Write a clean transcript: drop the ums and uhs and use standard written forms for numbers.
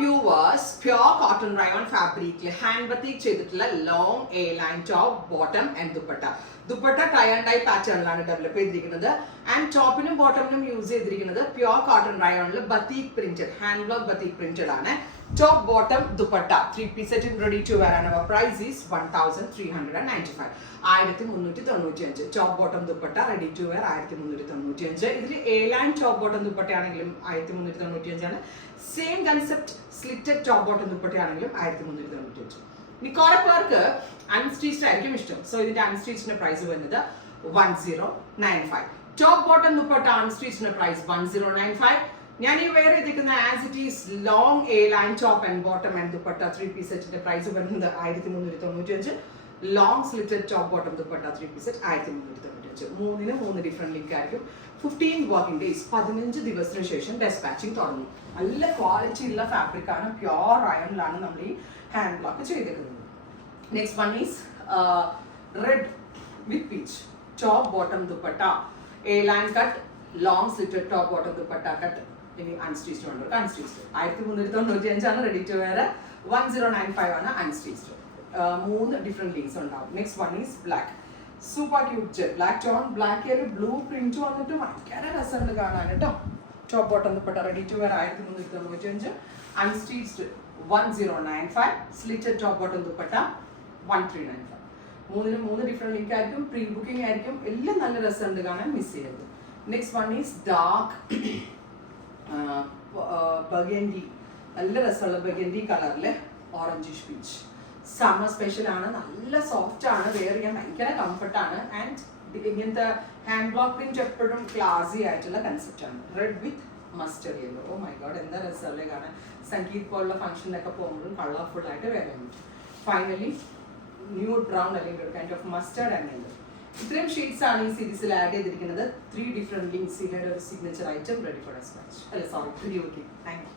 Viewers pure cotton rayon ഫാബ്രിക്കിൽ hand batik ചെയ്തിട്ടുള്ള long A line top bottom and dupatta. Dupatta tie and dye പാറ്റേണിലാണ് develop ചെയ്തിരിക്കുന്നത്. And ടോപ്പിനും ബോട്ടമിനും യൂസ് ചെയ്തിരിക്കുന്നത് പ്യോർ കോട്ടൺ റയോണിൽ batik printed hand block batik printed ആണ്. Top bottom dupatta 3-piece set in ready to wear and our price is 1395. 1395. Top bottom dupatta ready to wear 1395. ഇതിൽ A line top bottom dupatta ആണെങ്കിലും 1395 ആണ്. Same concept slitted top bottom dupatta ആണെങ്കിലും 1395. ഇനി കുറെ പേർക്ക് unstitched ആയിരിക്കും ഇഷ്ടം. സോ ഇതിന്റെ അൺസ്റ്റിച്ചിന്റെ പ്രൈസ് വരുന്നത് 1095. ടോപ്പ് ബോട്ടം ദുപ്പട്ട അൺസ്റ്റിച്ചിന്റെ പ്രൈസ് 1095. ഞാൻ ഈ വെയർ ചെയ്തിരിക്കുന്ന as it is long A line top and bottom and dupatta 3-piece സെറ്റിന്റെ പ്രൈസ് വരുന്നത് 1395. Long slitted top bottom dupatta 3-piece set 1395. മൂന്നിന് 3 ഡിഫറെന്റ് ലിങ്ക് ആയിരിക്കും. 15 വർക്കിംഗ് ഡേയ്സ് 15 ദിവസത്തിന് ശേഷം ഡെസ്പാച്ചിങ് തുടങ്ങും. നല്ല ക്വാളിറ്റി ഉള്ള ഫാബ്രിക് ആണ്. പ്യോർ അയണിലാണ് നമ്മൾ ഈ ഹാൻഡ് ബ്ലോക്ക് ചെയ്തിരിക്കുന്നത്. Next one is red with peach top bottom dupatta A line cut long slitted top bottom dupatta cut. ഇനി അൺസ്റ്റിച്ച്ഡ് ഉണ്ട്. അൺസ്റ്റിച്ച്ഡ് 1395 ആണ് റെഡി ടു വെയർ. 1095 ആണ് അൺസ്റ്റിച്ച്ഡ്. 3 ഡിഫറെന്റ് ലിങ്ക്സ് ഉണ്ടാവും. Next one is black super cute jet black tone. Black ഒരു blue print വന്നിട്ട് ഭയങ്കര രസമുണ്ട് കാണാൻ കേട്ടോ. Top bottom dupatta ready to wear 1395. Unstitched 1095. Slitted top bottom dupatta 1395. മൂന്നിന് 3 ഡിഫറെന്റ് ലിങ്ക് ആയിരിക്കും. പ്രീ ബുക്കിംഗ് ആയിരിക്കും. എല്ലാം നല്ല രസമുണ്ട് കാണാൻ, മിസ് ചെയ്യരുത്. Next one is dark burgundy. നല്ല രസമുള്ള ബഗൻഡി കളറിലെ ഓറഞ്ചിഷ് പീച്ച്. സമ്മർ സ്പെഷ്യൽ ആണ്. നല്ല സോഫ്റ്റ് ആണ്. വെയർ ചെയ്യാൻ ഭയങ്കര കംഫർട്ട് ആണ്. ആൻഡ് ഇങ്ങനത്തെ ഹാൻഡ് ബ്ലോക്ക് പ്രിന്റ് എപ്പോഴും ക്ലാസി ആയിട്ടുള്ള കൺസെപ്റ്റ് ആണ്. Red with mustard yellow. Oh my God, എന്താ രസമല്ലേ കാണാൻ. സംഗീത് പോലുള്ള ഫംഗ്ഷനിലൊക്കെ പോകുമ്പോഴും കളർഫുൾ ആയിട്ട് വെയർ ചെയ്യാൻ പറ്റും. ഫൈനലി ന്യൂഡ് ബ്രൗൺ അല്ലെങ്കിൽ kind of mustard and yellow. ഇത്രയും ഷെയ്ഡ്സ് ആണ് ഈ സീരീസിൽ ആഡ് ചെയ്തിരിക്കുന്നത്. 3 ഡിഫറെന്റ് ലിങ്ക്സ്. ഇതിന്റെ ഒരു signature item ready for despatch. അല്ല sorry, pre booking. Thank U.